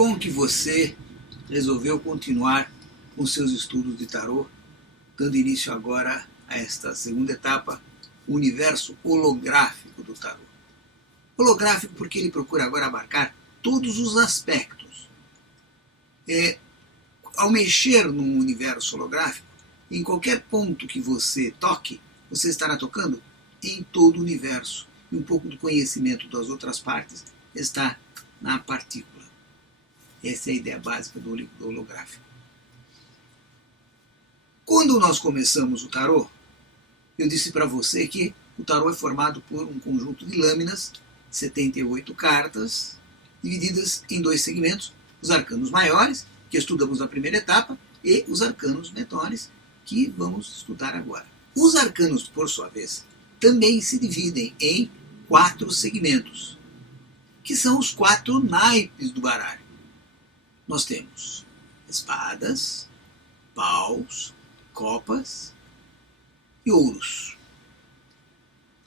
bom que você resolveu continuar com seus estudos de tarô, dando início agora a esta segunda etapa, o universo holográfico do tarô. Holográfico porque ele procura agora abarcar todos os aspectos. Ao mexer num universo holográfico, em qualquer ponto que você toque, você estará tocando em todo o universo. E um pouco do conhecimento das outras partes está na partícula. Essa é a ideia básica do holográfico. Quando nós começamos o tarô, eu disse para você que o tarô é formado por um conjunto de lâminas, 78 cartas, divididas em dois segmentos, os arcanos maiores, que estudamos na primeira etapa, e os arcanos menores, que vamos estudar agora. Os arcanos, por sua vez, também se dividem em 4 segmentos, que são os 4 naipes do baralho. Nós temos espadas, paus, copas e ouros.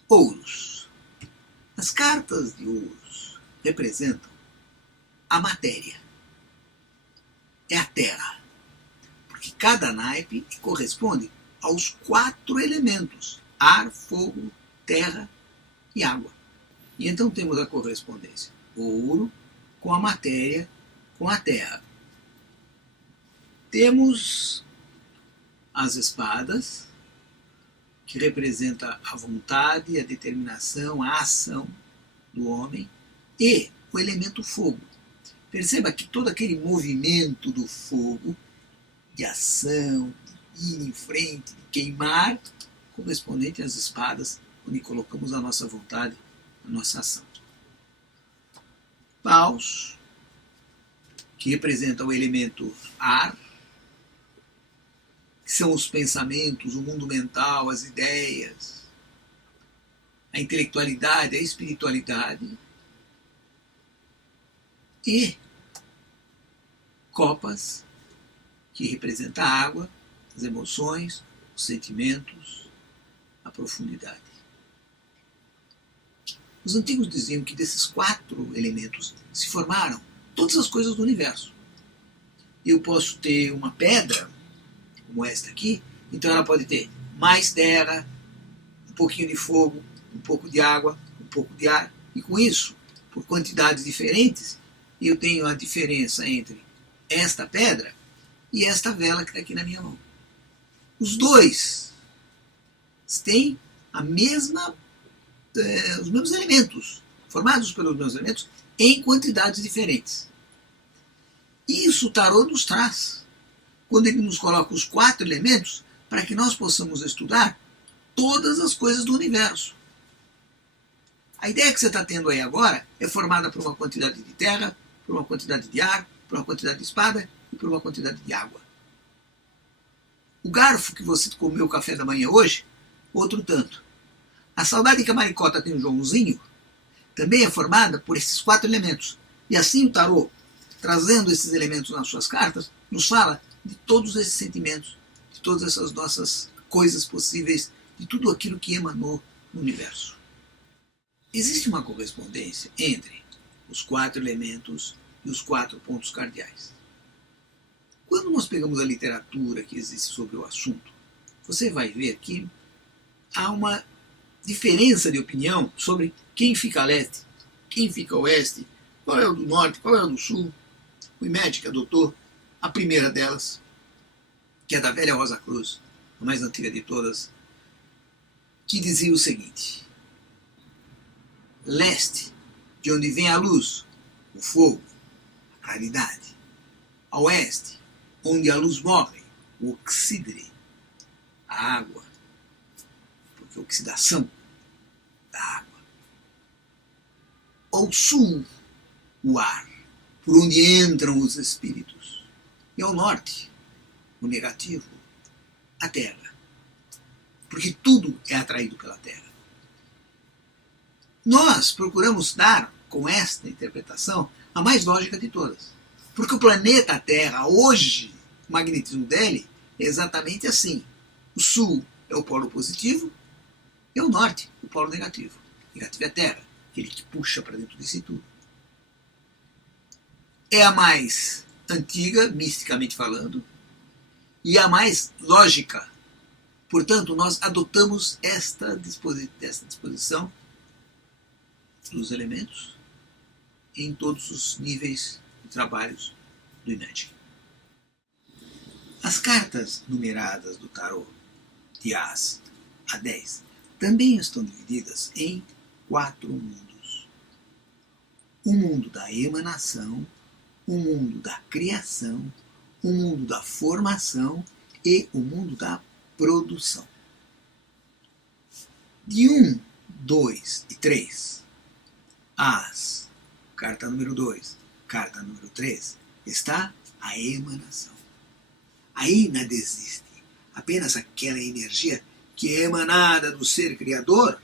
Ouros. As cartas de ouros representam a matéria. É a terra. Porque cada naipe corresponde aos 4 elementos: ar, fogo, terra e água. E então temos a correspondência: o ouro com a matéria, com a terra. Temos as espadas, que representa a vontade, a determinação, a ação do homem, e o elemento fogo. Perceba que todo aquele movimento do fogo, de ação, de ir em frente, de queimar, correspondente às espadas, onde colocamos a nossa vontade, a nossa ação. Paus, que representa o elemento ar, que são os pensamentos, o mundo mental, as ideias, a intelectualidade, a espiritualidade. E copas, que representa a água, as emoções, os sentimentos, a profundidade. Os antigos diziam que desses 4 elementos se formaram todas as coisas do universo. Eu posso ter uma pedra, como esta aqui, então ela pode ter mais terra, um pouquinho de fogo, um pouco de água, um pouco de ar, e com isso, por quantidades diferentes, eu tenho a diferença entre esta pedra e esta vela que está aqui na minha mão. Os dois têm os mesmos elementos, formados pelos mesmos elementos, em quantidades diferentes. Isso o tarô nos traz, quando ele nos coloca os 4 elementos, para que nós possamos estudar todas as coisas do universo. A ideia que você está tendo aí agora é formada por uma quantidade de terra, por uma quantidade de ar, por uma quantidade de espada e por uma quantidade de água. O garfo que você comeu o café da manhã hoje, outro tanto. A saudade que a maricota tem o Joãozinho também é formada por esses 4 elementos. E assim o tarô, trazendo esses elementos nas suas cartas, nos fala de todos esses sentimentos, de todas essas nossas coisas possíveis, de tudo aquilo que emanou no universo. Existe uma correspondência entre os 4 elementos e os 4 pontos cardeais. Quando nós pegamos a literatura que existe sobre o assunto, você vai ver que há uma diferença de opinião sobre quem fica a leste, quem fica a oeste, qual é o do norte, qual é o do sul. O IMED adotou a primeira delas, que é da velha Rosa Cruz, a mais antiga de todas, que dizia o seguinte: leste, de onde vem a luz, o fogo, a claridade. A oeste, onde a luz morre, o oxídere, a água, porque oxidação da água. Ao sul, o ar, por onde entram os espíritos. E ao norte, o negativo, a terra, porque tudo é atraído pela terra. Nós procuramos dar, com esta interpretação, a mais lógica de todas. Porque o planeta Terra, hoje, o magnetismo dele é exatamente assim. O sul é o polo positivo e o norte o polo negativo. O negativo é a Terra, aquele que puxa para dentro de si tudo. é a mais antiga, misticamente falando, e a mais lógica. Portanto, nós adotamos esta disposição dos elementos em todos os níveis de trabalhos do Inanji. As cartas numeradas do tarô, de As a 10, também estão divididas em 4 mundos. O mundo da emanação, o mundo da criação, o mundo da formação e o mundo da produção. De 1, 2 e 3, As, carta número 2, carta número 3, está a emanação. Aí nada existe, apenas aquela energia que é emanada do ser criador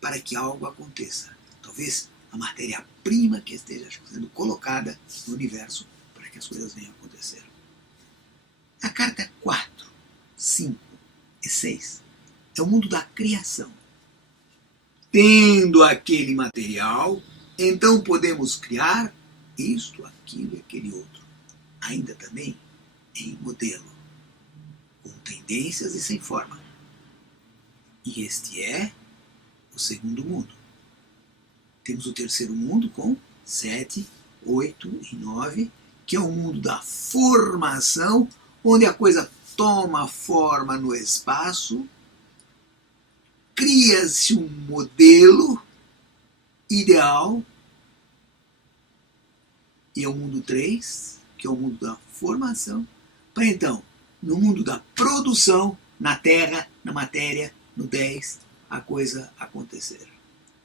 para que algo aconteça. Talvez a matéria-prima que esteja sendo colocada no universo para que as coisas venham a acontecer. A carta 4, 5 e 6 é o mundo da criação. Tendo aquele material, então podemos criar isto, aquilo e aquele outro. Ainda também em modelo, com tendências e sem forma. E este é o segundo mundo. Temos o terceiro mundo com 7, 8 e 9, que é o mundo da formação, onde a coisa toma forma no espaço, cria-se um modelo ideal, e é o mundo 3, que é o mundo da formação, para então, no mundo da produção, na terra, na matéria, no 10, a coisa acontecer,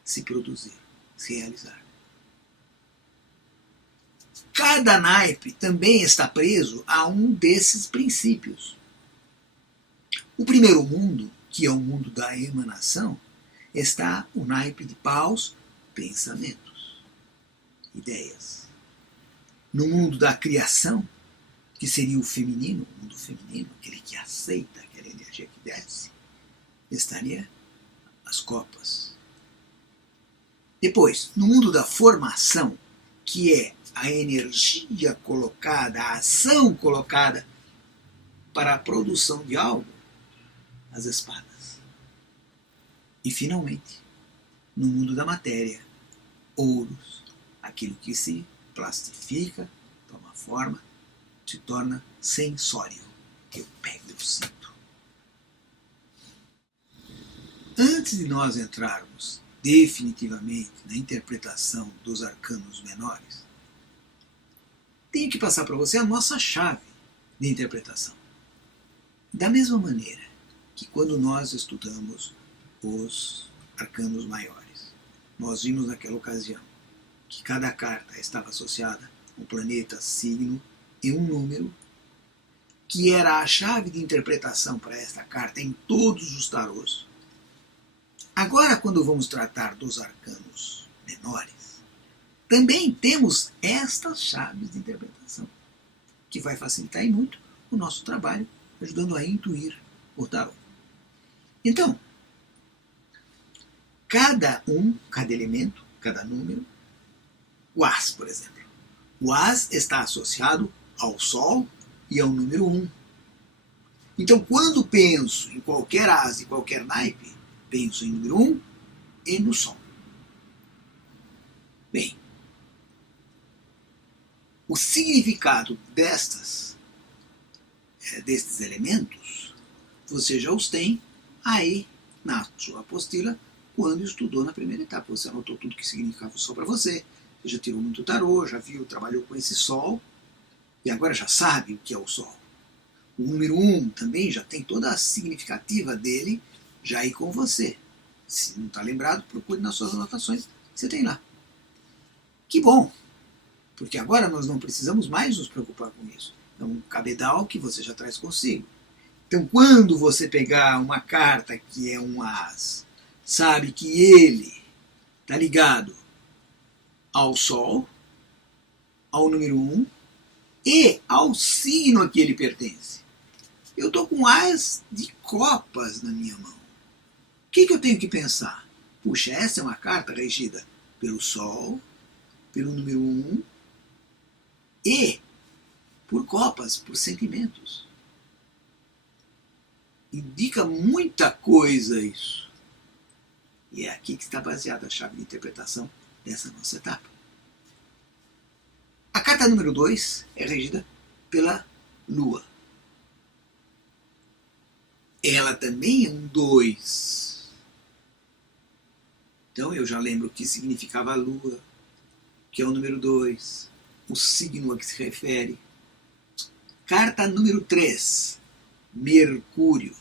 se produzir, se realizar. Cada naipe também está preso a um desses princípios. O primeiro mundo, que é o mundo da emanação, está o naipe de paus, pensamentos, ideias. No mundo da criação, que seria o feminino, o mundo feminino, aquele que aceita aquela energia que desce, estaria as copas. Depois, no mundo da formação, que é a energia colocada, a ação colocada para a produção de algo, as espadas. E, finalmente, no mundo da matéria, ouros, aquilo que se plastifica, toma forma, se torna sensório, que eu pego e eu sinto. Antes de nós entrarmos definitivamente na interpretação dos arcanos menores, tenho que passar para você a nossa chave de interpretação. Da mesma maneira que quando nós estudamos os arcanos maiores, nós vimos naquela ocasião que cada carta estava associada a um planeta, signo e um número, que era a chave de interpretação para esta carta em todos os tarôs. Agora, quando vamos tratar dos arcanos menores, também temos estas chaves de interpretação, que vai facilitar e muito o nosso trabalho, ajudando a intuir o tarô. Então, cada elemento, cada número, o As, por exemplo. O As está associado ao Sol e ao número 1. Então, quando penso em qualquer As e qualquer naipe, penso em número 1 e no Sol. Bem, o significado destes elementos, você já os tem aí na sua apostila, quando estudou na primeira etapa. Você anotou tudo que significava o Sol para você, você já tirou muito tarô, já viu, trabalhou com esse Sol, e agora já sabe o que é o Sol. O número 1 também já tem toda a significativa dele já aí com você. Se não está lembrado, procure nas suas anotações, você tem lá. Que bom, porque agora nós não precisamos mais nos preocupar com isso. É um cabedal que você já traz consigo. Então, quando você pegar uma carta que é um As, sabe que ele está ligado ao Sol, ao número 1 e ao signo a que ele pertence. Eu estou com As de copas na minha mão. O que eu tenho que pensar? Puxa, essa é uma carta regida pelo Sol, pelo número 1 E por copas, por sentimentos. Indica muita coisa isso. E é aqui que está baseada a chave de interpretação dessa nossa etapa. A carta número 2 é regida pela Lua. Ela também é um 2. Então eu já lembro o que significava a Lua, que é o número 2, o signo a que se refere. Carta número 3, Mercúrio.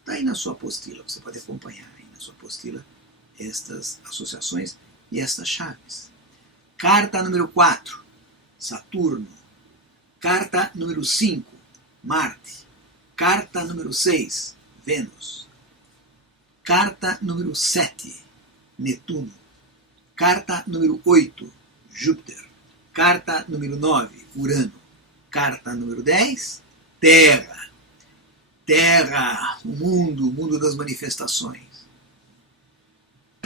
Está aí na sua apostila, você pode acompanhar aí na sua apostila estas associações e estas chaves. Carta número 4, Saturno. Carta número 5, Marte. Carta número 6, Vênus. Carta número 7, Netuno. Carta número 8, Júpiter. Carta número 9, Urano. Carta número 10, Terra. Terra, o mundo das manifestações.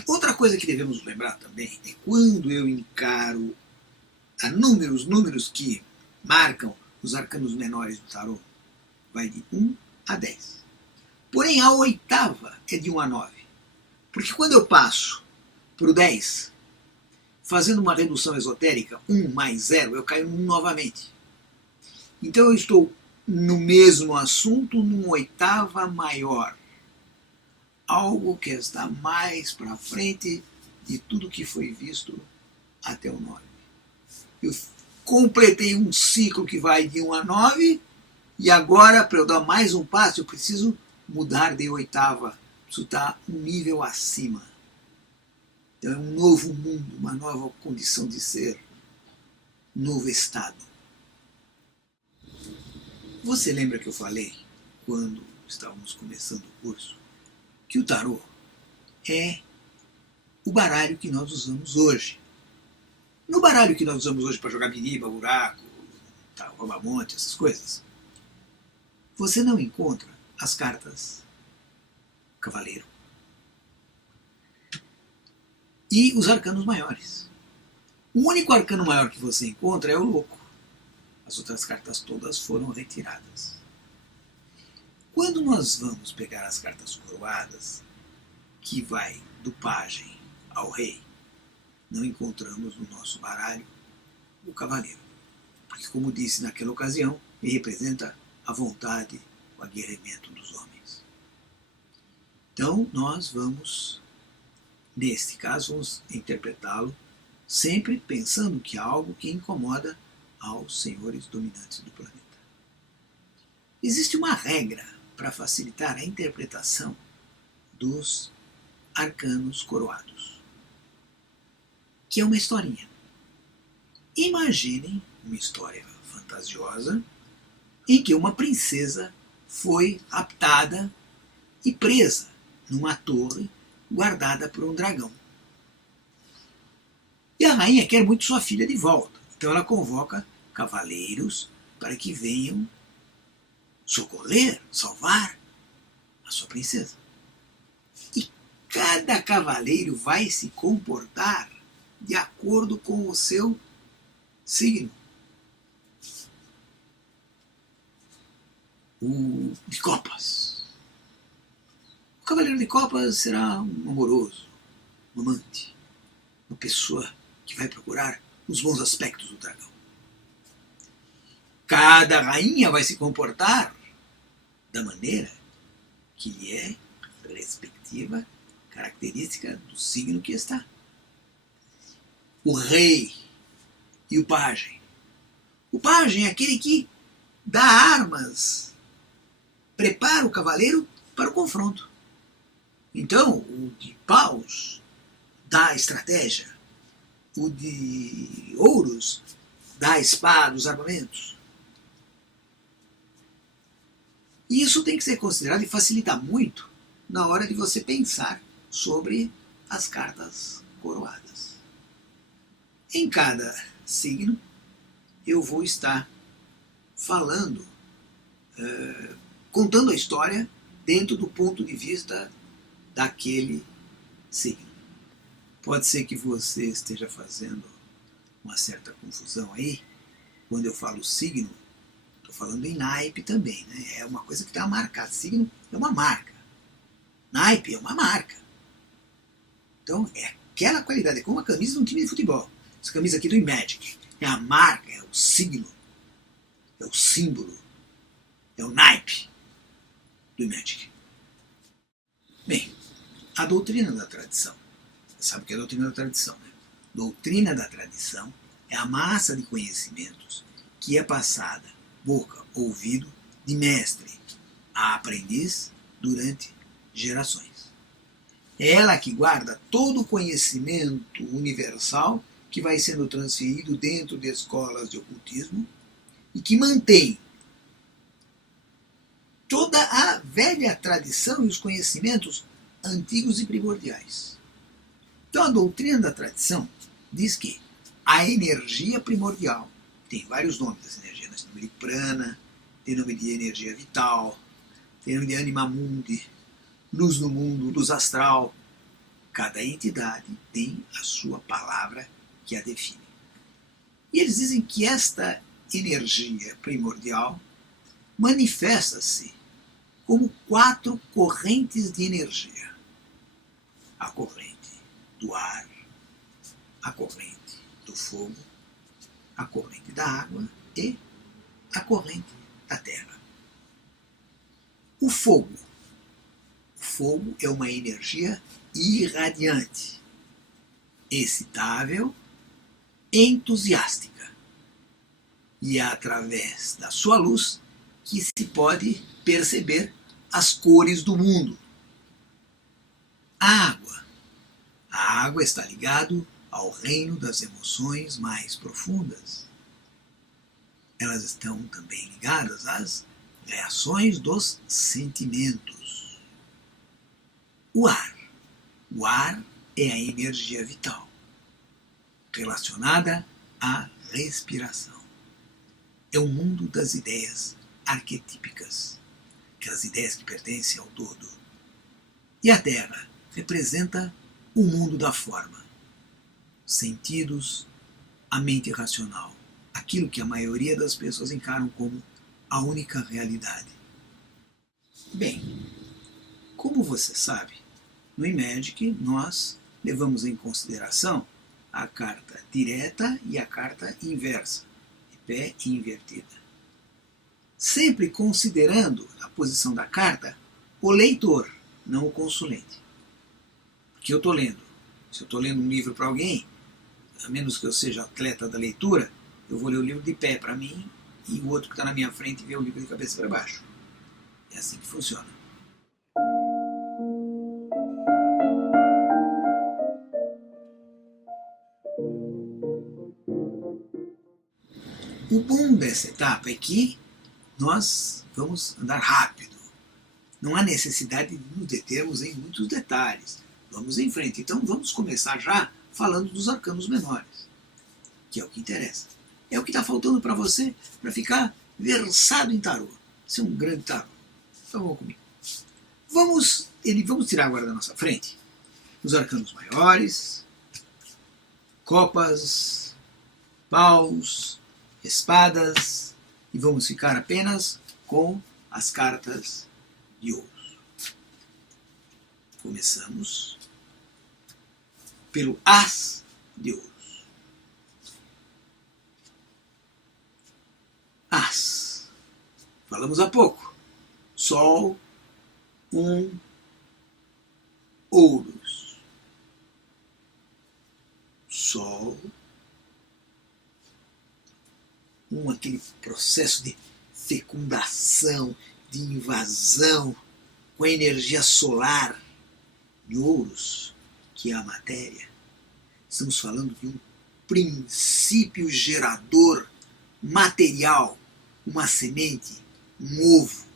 Outra coisa que devemos lembrar também é quando eu encaro a números que marcam os arcanos menores do tarô, vai de 1 a 10. Porém, a oitava é de 1 a 9. Porque quando eu passo para o 10, fazendo uma redução esotérica, 1 mais 0, eu caio no 1 novamente. Então eu estou no mesmo assunto, numa oitava maior. Algo que está mais para frente de tudo que foi visto até o 9. Eu completei um ciclo que vai de 1 a 9, e agora, para eu dar mais um passo, eu preciso mudar de oitava. Preciso estar um nível acima. Então é um novo mundo, uma nova condição de ser, um novo estado. Você lembra que eu falei, quando estávamos começando o curso, que o tarô é o baralho que nós usamos hoje. No baralho que nós usamos hoje para jogar biriba, buraco, rouba-monte, essas coisas, você não encontra as cartas cavaleiro e os arcanos maiores. O único arcano maior que você encontra é o louco. As outras cartas todas foram retiradas. Quando nós vamos pegar as cartas coroadas, que vai do pajem ao rei, não encontramos no nosso baralho o cavaleiro. Porque, como disse naquela ocasião, ele representa a vontade, o aguerrimento dos homens. Então, nós vamos, neste caso, vamos interpretá-lo sempre pensando que é algo que incomoda aos senhores dominantes do planeta. Existe uma regra para facilitar a interpretação dos arcanos coroados, que é uma historinha. Imaginem uma história fantasiosa em que uma princesa foi raptada e presa numa torre guardada por um dragão. E a rainha quer muito sua filha de volta. Então ela convoca cavaleiros para que venham socorrer, salvar a sua princesa. E cada cavaleiro vai se comportar de acordo com o seu signo. O de copas. O cavaleiro de copas será um amoroso, um amante, uma pessoa que vai procurar os bons aspectos do dragão. Cada rainha vai se comportar da maneira que lhe é respectiva característica do signo que está. O rei e o pajem. O pajem é aquele que dá armas, prepara o cavaleiro para o confronto. Então, o de paus dá a estratégia, o de ouros dá a espada, os armamentos. E isso tem que ser considerado e facilita muito na hora de você pensar sobre as cartas coroadas. Em cada signo, eu vou estar falando, contando a história dentro do ponto de vista daquele signo. Pode ser que você esteja fazendo uma certa confusão aí, Quando eu falo signo, estou falando em naipe também, né? É uma coisa que está marcada. Signo é uma marca. Naipe é uma marca. Então é aquela qualidade, é como a camisa de um time de futebol. Essa camisa aqui do Magic é a marca, é o signo, é o símbolo, é o naipe do Magic. Bem, a doutrina da tradição. Você sabe o que é a doutrina da tradição, né? Doutrina da tradição é a massa de conhecimentos que é passada boca, ouvido, de mestre a aprendiz durante gerações. É ela que guarda todo o conhecimento universal que vai sendo transferido dentro de escolas de ocultismo e que mantém toda a velha tradição e os conhecimentos antigos e primordiais. Então a doutrina da tradição diz que a energia primordial, tem vários nomes dessa energia, nós temos nome de prana, tem nome de energia vital, tem nome de anima mundi, luz no mundo, luz astral. Cada entidade tem a sua palavra que a define. E eles dizem que esta energia primordial manifesta-se como 4 correntes de energia. A corrente do ar, a corrente do fogo, a corrente da água e a corrente da terra. O fogo é uma energia irradiante, excitável, entusiástica. E é através da sua luz que se pode perceber as cores do mundo. A água está ligada ao reino das emoções mais profundas. Elas estão também ligadas às reações dos sentimentos. O ar é a energia vital, relacionada à respiração. É o mundo das ideias arquetípicas, aquelas ideias que pertencem ao todo. E a terra representa o mundo da forma, sentidos, a mente racional, aquilo que a maioria das pessoas encaram como a única realidade. Bem, como você sabe, no Magic nós levamos em consideração a carta direta e a carta inversa, de pé e invertida. Sempre considerando a posição da carta o leitor, não o consulente. Porque eu estou lendo. Se eu estou lendo um livro para alguém, a menos que eu seja atleta da leitura, eu vou ler o livro de pé para mim e o outro que está na minha frente vê o livro de cabeça para baixo. É assim que funciona. O bom dessa etapa é que nós vamos andar rápido. Não há necessidade de nos determos em muitos detalhes. Vamos em frente. Então vamos começar já falando dos arcanos menores, que é o que interessa. É o que está faltando para você para ficar versado em tarô. Ser um grande tarô. Então vamos comigo. Vamos tirar agora da nossa frente os arcanos maiores, copas, paus, espadas, e vamos ficar apenas com as cartas de ouros. Começamos pelo As de ouros. As. Falamos há pouco. Sol, ouros. Sol, aquele processo de fecundação, de invasão com a energia solar de ouros, que é a matéria. Estamos falando de um princípio gerador material, uma semente, um ovo,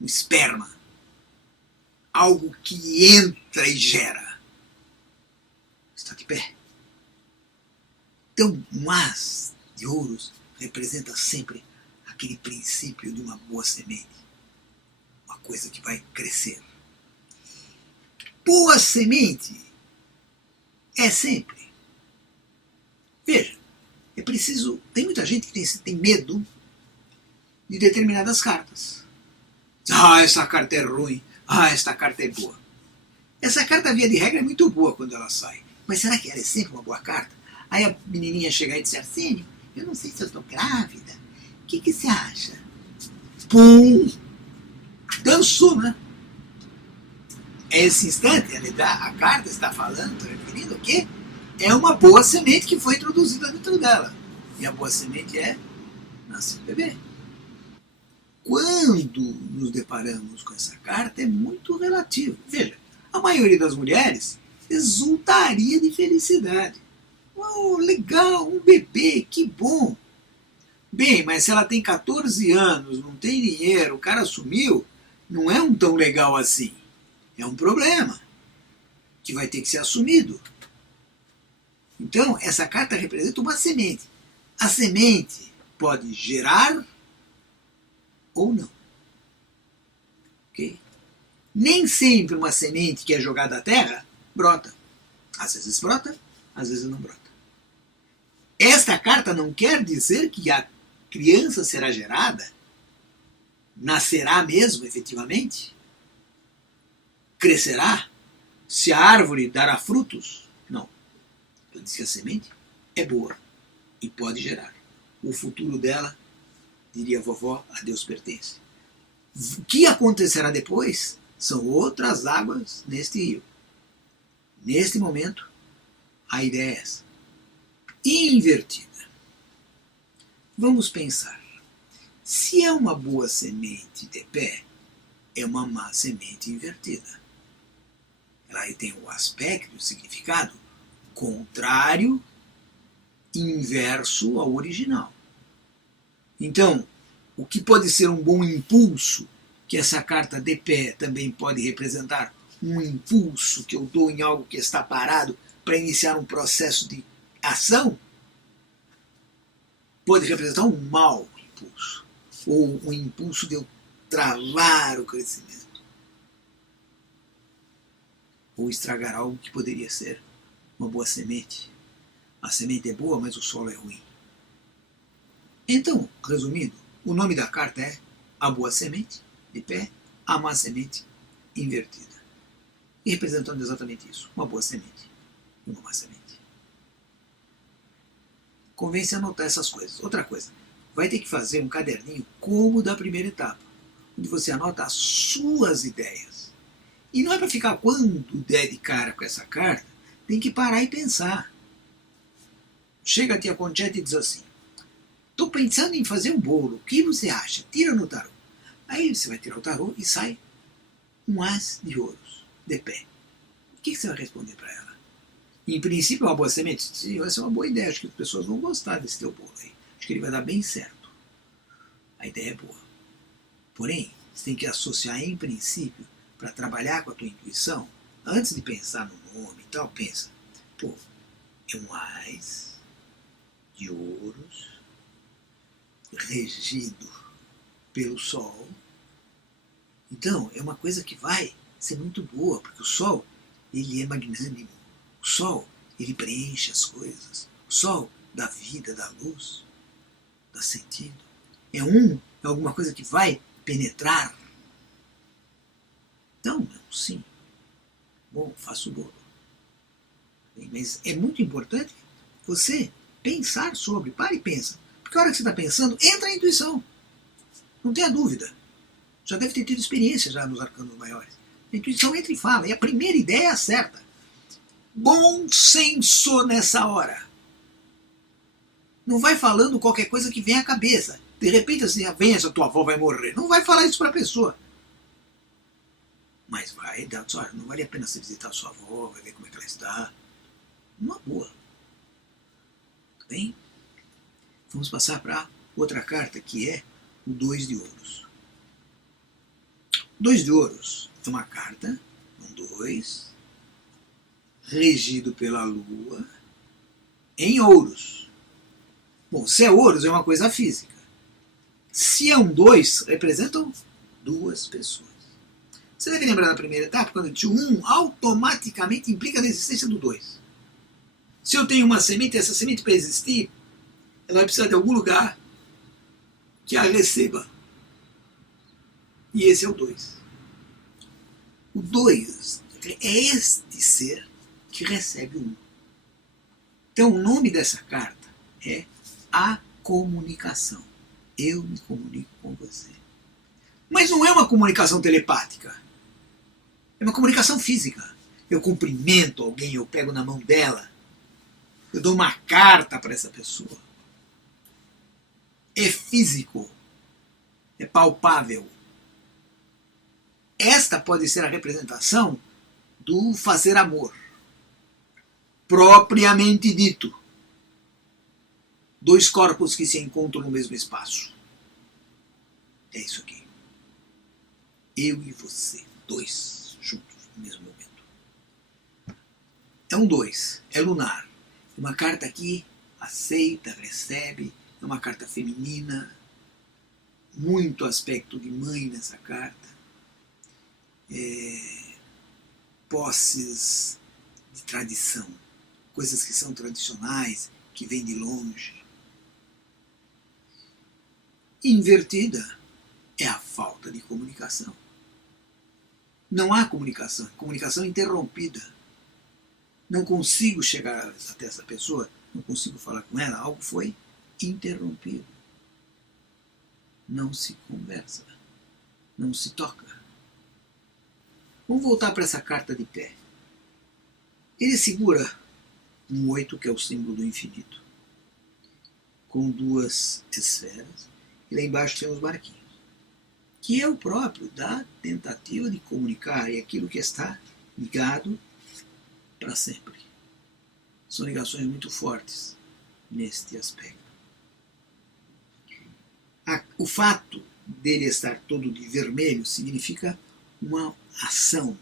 um esperma, algo que entra e gera. Está de pé. Então, um as de ouros representa sempre aquele princípio de uma boa semente, uma coisa que vai crescer. Boa semente é sempre. Veja, É preciso... Tem muita gente que tem medo de determinadas cartas. Ah, essa carta é ruim. Ah, essa carta é boa. Essa carta, via de regra, é muito boa quando ela sai. Mas será que ela é sempre uma boa carta? Aí a menininha chega e diz, Arsênio, eu não sei se eu estou grávida. O que você acha? Pum! Dançou, né? Esse instante, a carta está falando, está referindo o quê? É uma boa semente que foi introduzida dentro dela. E a boa semente é nascer um bebê. Quando nos deparamos com essa carta, é muito relativo. Veja, a maioria das mulheres exultaria de felicidade. Oh, legal, um bebê, que bom. Bem, mas se ela tem 14 anos, não tem dinheiro, o cara sumiu, não é um tão legal assim. É um problema que vai ter que ser assumido. Então, essa carta representa uma semente. A semente pode gerar ou não. Ok? Nem sempre uma semente que é jogada à terra brota. Às vezes brota, às vezes não brota. Esta carta não quer dizer que a criança será gerada, nascerá mesmo efetivamente, crescerá, se a árvore dará frutos. Não. Ela diz que a semente é boa e pode gerar. O futuro dela, diria a vovó, a Deus pertence. O que acontecerá depois são outras águas neste rio. Neste momento, a ideia é essa. Invertida. Vamos pensar. Se é uma boa semente de pé, é uma má semente invertida. Ela aí tem o aspecto, o significado contrário, inverso ao original. Então, o que pode ser um bom impulso, que essa carta de pé também pode representar um impulso que eu dou em algo que está parado para iniciar um processo de ação, pode representar um mau impulso, ou um impulso de eu travar o crescimento, ou estragar algo que poderia ser uma boa semente. A semente é boa, mas o solo é ruim. Então, resumindo, o nome da carta é a boa semente, de pé, a má semente, invertida. E representando exatamente isso, uma boa semente e uma má semente. Convém se anotar essas coisas. Outra coisa, vai ter que fazer um caderninho como o da primeira etapa, onde você anota as suas ideias. E não é para ficar, quando der de cara com essa carta, tem que parar e pensar. Chega a tia Conchete e diz assim, estou pensando em fazer um bolo, o que você acha? Tira no tarô. Aí você vai tirar o tarô e sai um as de ouros, de pé. O que você vai responder para ela? Em princípio, é uma boa semente? Sim, vai ser uma boa ideia. Acho que as pessoas vão gostar desse teu bolo aí. Acho que ele vai dar bem certo. A ideia é boa. Porém, você tem que associar em princípio, para trabalhar com a tua intuição, antes de pensar no nome e tal, pensa, pô, é um ás de ouros regido pelo sol. Então, é uma coisa que vai ser muito boa, porque o sol, ele é magnânimo. O sol, ele preenche as coisas. O sol dá vida, dá luz, dá sentido. É alguma coisa que vai penetrar. Então, não, sim. Bom, faço o bolo. Bem, mas é muito importante você pensar sobre, para e pensa. Porque a hora que você está pensando, entra a intuição. Não tenha dúvida. Já deve ter tido experiência já nos arcanos maiores. A intuição entra e fala, e a primeira ideia é a certa. Bom senso nessa hora. Não vai falando qualquer coisa que vem à cabeça. De repente assim, vem essa tua avó vai morrer. Não vai falar isso para a pessoa. Mas vai dar, olha, não vale a pena você visitar a sua avó, vai ver como é que ela está. Uma boa. Tudo bem? Vamos passar para outra carta, que é o 2 de ouros. 2 de ouros é uma carta, um 2, regido pela lua, em ouros. Bom, se é ouros, é uma coisa física. Se é um 2, representam duas pessoas. Você deve lembrar da primeira etapa, quando eu disse o 1 automaticamente implica a existência do 2. Se eu tenho uma semente, essa semente para existir, ela vai precisar de algum lugar que a receba. E esse é o 2. O 2 é este ser que recebe o 1. Então o nome dessa carta é a comunicação. Eu me comunico com você. Mas não é uma comunicação telepática. É uma comunicação física. Eu cumprimento alguém, eu pego na mão dela. Eu dou uma carta para essa pessoa. É físico. É palpável. Esta pode ser a representação do fazer amor. Propriamente dito. Dois corpos que se encontram no mesmo espaço. É isso aqui. Eu e você. Dois juntos no mesmo momento. É um 2. É lunar. Uma carta aqui aceita, recebe. É uma carta feminina. Muito aspecto de mãe nessa carta. Posses de tradição. Coisas que são tradicionais, que vêm de longe. Invertida é a falta de comunicação. Não há comunicação. Comunicação interrompida. Não consigo chegar até essa pessoa, não consigo falar com ela, algo foi interrompido. Não se conversa. Não se toca. Vamos voltar para essa carta de pé. Ele segura um 8, que é o símbolo do infinito, com 2 esferas, e lá embaixo tem os barquinhos, que é o próprio da tentativa de comunicar, e aquilo que está ligado para sempre. São ligações muito fortes neste aspecto. O fato dele estar todo de vermelho significa uma ação,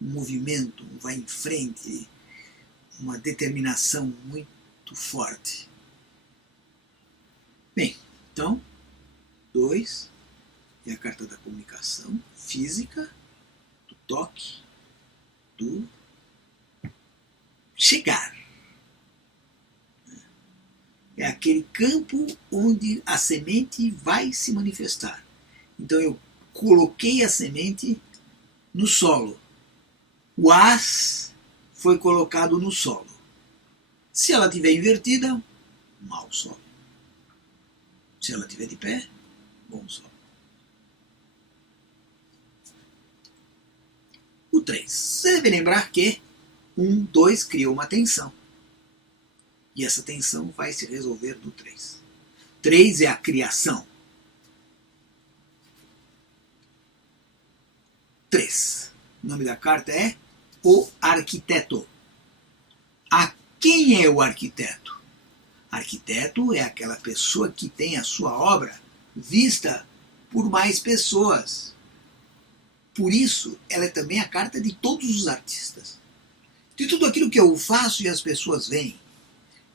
um movimento, um vai em frente, uma determinação muito forte. Bem, então, 2 é a carta da comunicação física, do toque, do chegar. É aquele campo onde a semente vai se manifestar. Então eu coloquei a semente no solo. O as foi colocado no solo. Se ela estiver invertida, mau solo. Se ela estiver de pé, bom solo. O 3. Você deve lembrar que 1, 2 criou uma tensão. E essa tensão vai se resolver no 3. 3 é a criação. 3. O nome da carta é o arquiteto. Quem é o arquiteto? Arquiteto é aquela pessoa que tem a sua obra vista por mais pessoas. Por isso, ela é também a carta de todos os artistas. De tudo aquilo que eu faço e as pessoas veem.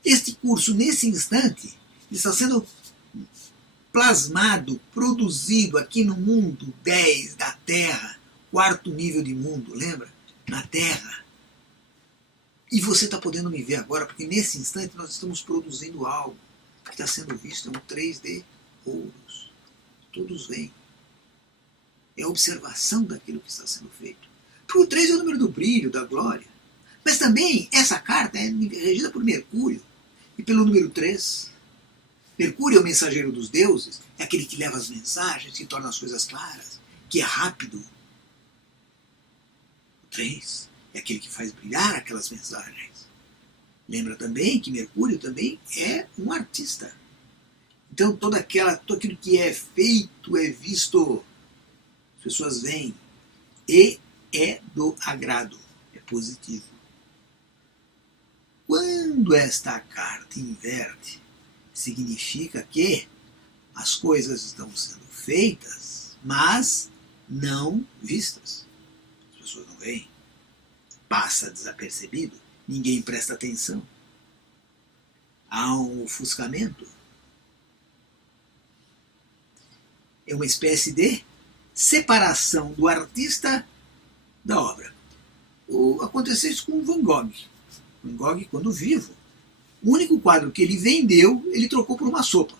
Este curso, nesse instante, está sendo plasmado, produzido aqui no mundo 10 da Terra, 4º nível de mundo, lembra? Na Terra. E você está podendo me ver agora, porque nesse instante nós estamos produzindo algo que está sendo visto, é um 3D ouros. Todos veem. É a observação daquilo que está sendo feito. Porque o 3 é o número do brilho, da glória. Mas também essa carta é regida por Mercúrio e pelo número 3. Mercúrio é o mensageiro dos deuses, é aquele que leva as mensagens, que torna as coisas claras, que é rápido. O 3 é aquele que faz brilhar aquelas mensagens. Lembra também que Mercúrio também é um artista. Então tudo aquilo que é feito é visto, as pessoas veem, e é do agrado, é positivo. Quando esta carta inverte, significa que as coisas estão sendo feitas, mas não vistas. As pessoas não veem. Passa desapercebido, ninguém presta atenção. Há um ofuscamento. É uma espécie de separação do artista da obra. Aconteceu isso com Van Gogh. Van Gogh, quando vivo, O único quadro que ele vendeu, ele trocou por uma sopa.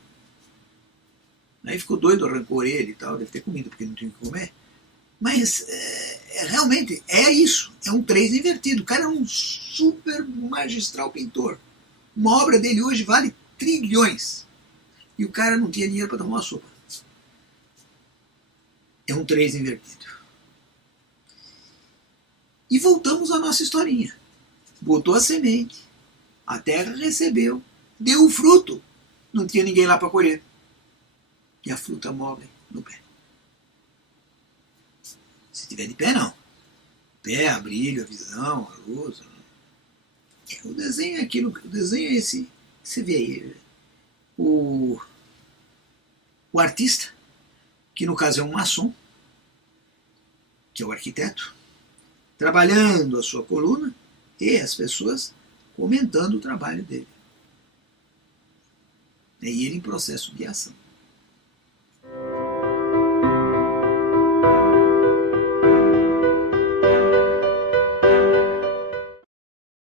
Aí ficou doido, arrancou ele e tal, deve ter comido porque não tinha o que comer. Mas realmente é isso, é um 3 invertido. O cara é um super magistral pintor. Uma obra dele hoje vale trilhões. E o cara não tinha dinheiro para tomar uma sopa. É um 3 invertido. E voltamos à nossa historinha. Botou a semente, a terra recebeu, deu o fruto. Não tinha ninguém lá para colher. E a fruta mole no pé. Se tiver de pé, não. Pé, a brilho, a visão, a luz. O desenho é aquilo. O desenho é esse. Você vê aí. O artista, que no caso é um maçom, que é o arquiteto, trabalhando a sua coluna e as pessoas comentando o trabalho dele. E ele em processo de ação.